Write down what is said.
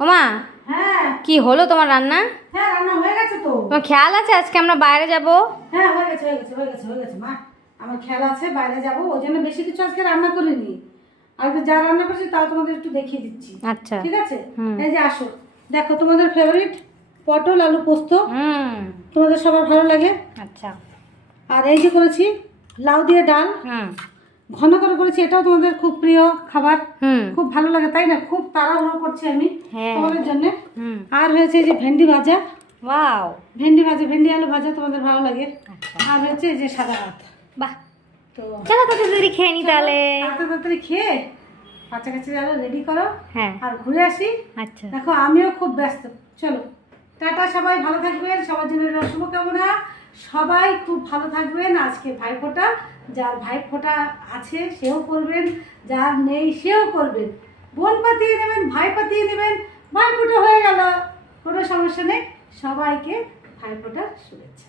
ওমা, হ্যাঁ কি হলো তোমার রান্না? হ্যাঁ রান্না হয়ে গেছে তো। তোমার খেয়াল আছে আজকে আমরা বাইরে যাব? হ্যাঁ হয়ে গেছে মা। আমার খেয়াল আছে বাইরে যাবো, ওই জন্য বেশি কিছু আজকে রান্না করিনি। আর যা রান্না করছি তাও তোমাদের একটু দেখিয়ে দিচ্ছি। আচ্ছা। ঠিক আছে। এই যে আসো, দেখো তোমাদের ফেভারিট পটল আলু পোস্ত। তোমাদের সবার ভালো লাগে। আচ্ছা। আর এই যে করেছি লাউ দিয়ে ডাল, ঘন করে করেছি, এটাও তোমাদের খুব প্রিয় খাবার। খুব ভালো লাগে তাই না? খুব তাড়াহুড়ো করছি আমি তোমাদের জন্য। আর হয়েছে এই যে ভেন্ডি ভাজা। ওয়াও, ভেন্ডি ভাজা, ভেন্ডি আলু ভাজা তোমাদের ভালো লাগে। আর হচ্ছে এই যে সাদা ভাত। বাহ, তো চলো তাড়াতাড়ি খেয়ে নি তাহলে। তাড়াতাড়ি খেয়ে কাছাকাছি যাবো, রেডি করো। হ্যাঁ, আর ঘুরে আসি। আচ্ছা। দেখো আমিও খুব ব্যস্ত। চলো টাটা, সবাই ভালো থাকবেন, সবার জন্য শুভকামনা। সবাই খুব ভালো থাকবেন। আজকে ভাইফোঁটা, যার ভাইফোঁটা আছে সেও করবেন, যার নেই সেও করবেন। বোন পাতিয়ে নেবেন, ভাই পাতিয়ে নেবেন, ভাইফোঁটা হয়ে গেল, কোনো সমস্যা নেই। সবাইকে ভাইফোঁটার শুভেচ্ছা।